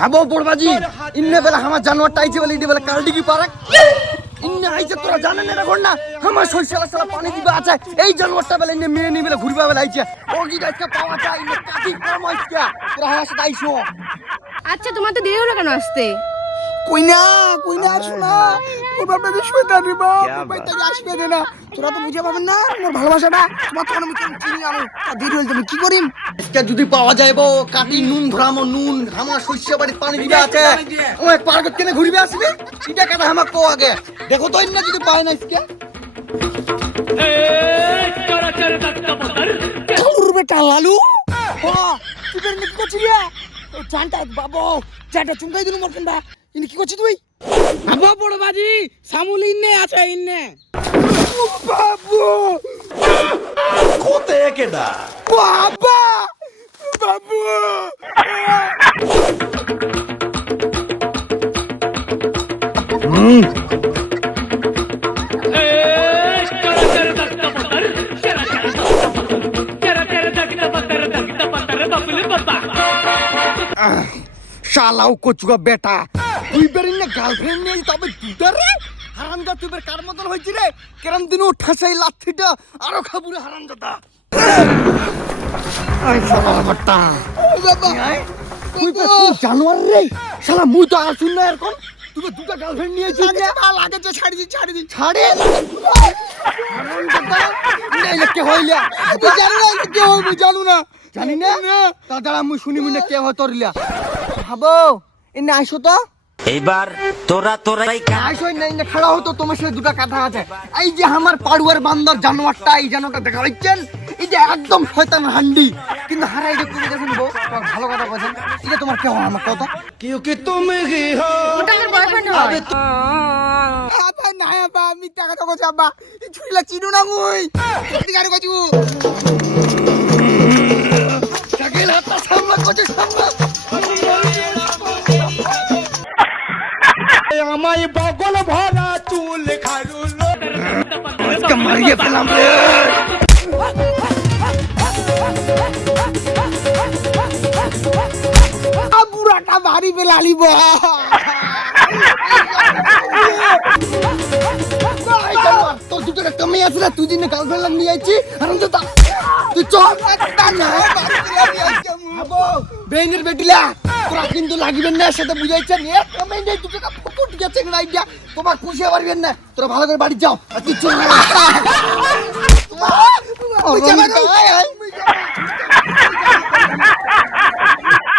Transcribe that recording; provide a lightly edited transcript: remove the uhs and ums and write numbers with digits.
হাবো বড়বাজি ইন্নে বেলা আমার জানোয়ারটা আইছে বলে ইন্নে বেলা কালডিগি পারাক ইন্নে আইছে তোরা জানেন না এখন না আমার শৈশালা সালা পানি দিবা আছে এই জানোয়ারটা বেলা ইন্নে মেয়ে নি বেলা ঘুরবা বেলা আইছে ও কি আজকে পাওয়া যায় ইন্নে কাটি কম আইছে তোরা আমার সাথে আইছো। আচ্ছা তোমার তো দেরি হলো কেন আসতে? কইনা শোনা তোর বাবা যে শয়তান রে বাপ ভাই তাকে আসবে দে না তোরা তো বুঝে পাবেন না মোর ভালোবাসাটা তোমার তো আমি চিনি আমি দেরি হইল তুমি কি করিম আজকে যদি পাওয়া যাইবো কাটি নুন ঘরামো নুন আমার শস্য বাড়ি পানি দিবা আছে ও এক পার্কত কেনে ঘুরিবে আসবে এটা কথা আমাক কো আগে দেখো তো ইন্না যদি পায় না আজকে কালুর বেটা লালু ও তুই বের নিক করছিস জানটা বাবু জানটা চুঙ্গাই দিলু মোর কেনবা ইনি কি করছিস তুই আব্বা বড় বাজি সামুল ইন্নে আছে ইন্নে বাবু কোতে কেডা বাবা বাবু শালাও কচুগা বেটা তুই বেরিন না গার্লফ্রেন্ড নিয়ে তবে দুটা রে হারামদা তুই বের কার মতন হইছি রে কেরম দিন ঠাসাই লাথিটা আরো খাবুরে হারামদাদা আই শালা বাটা বাবা তুই তো জানোয়ার রে শালা মুই তো আর শুন না এরকম তুই তো দুটা গার্লফ্রেন্ড নিয়েছিস লাগে যে ছাড়ি দি ছাড়ে হারামদাদা নাই কে হইলা তুই জানো না কে হইবো জানো না জানি না দাদা মুই শুনি মুই কে হয় তোরলা ভাবো এনে আইসো তো এইবার তোরাই আইসো না খাড়া হতো তোমার সাথে দুটা কথা আছে এই যে আমার পাড়ুয়ার বান্দর জানোয়ারটা এই জানোয়ারটা দেখা হচ্ছেন এই যে একদম শয়তান হান্ডি কিন্তু হারাই যে করে গেছেন গো তোমার ভালো কথা বলেন এটা তোমার কেমন আমার কথা क्योंकि तुम ही हो ওটা আমার বয়ফ্রেন্ড হয়। আবা না আবা আমি টাকা তো কইছি আবা ছুরিলা চিনু না মুই কি গাড়ি কইছু সাকেল হাতটা সামলা কইছে সামলা আমায় বগল ভরা চুল খারুলো আজকে মারিয়ে ফেলাম রে বুড়াটা বাড়ি পেলালিব তোর দুটো কমে আছে না তুই দিনে গার্লফ্রেন্ড নিয়ে আইছি আর তুই চল বেইনের বেটিলা তোরা কিন্তু লাগিবেন না সেটা বুঝাইছেন এ কমে নেই দুটো ফুকুট গেছে না আইডিয়া তোমার খুশি পারবেন না তোরা ভালো করে বাড়ি যাও আর তুই চল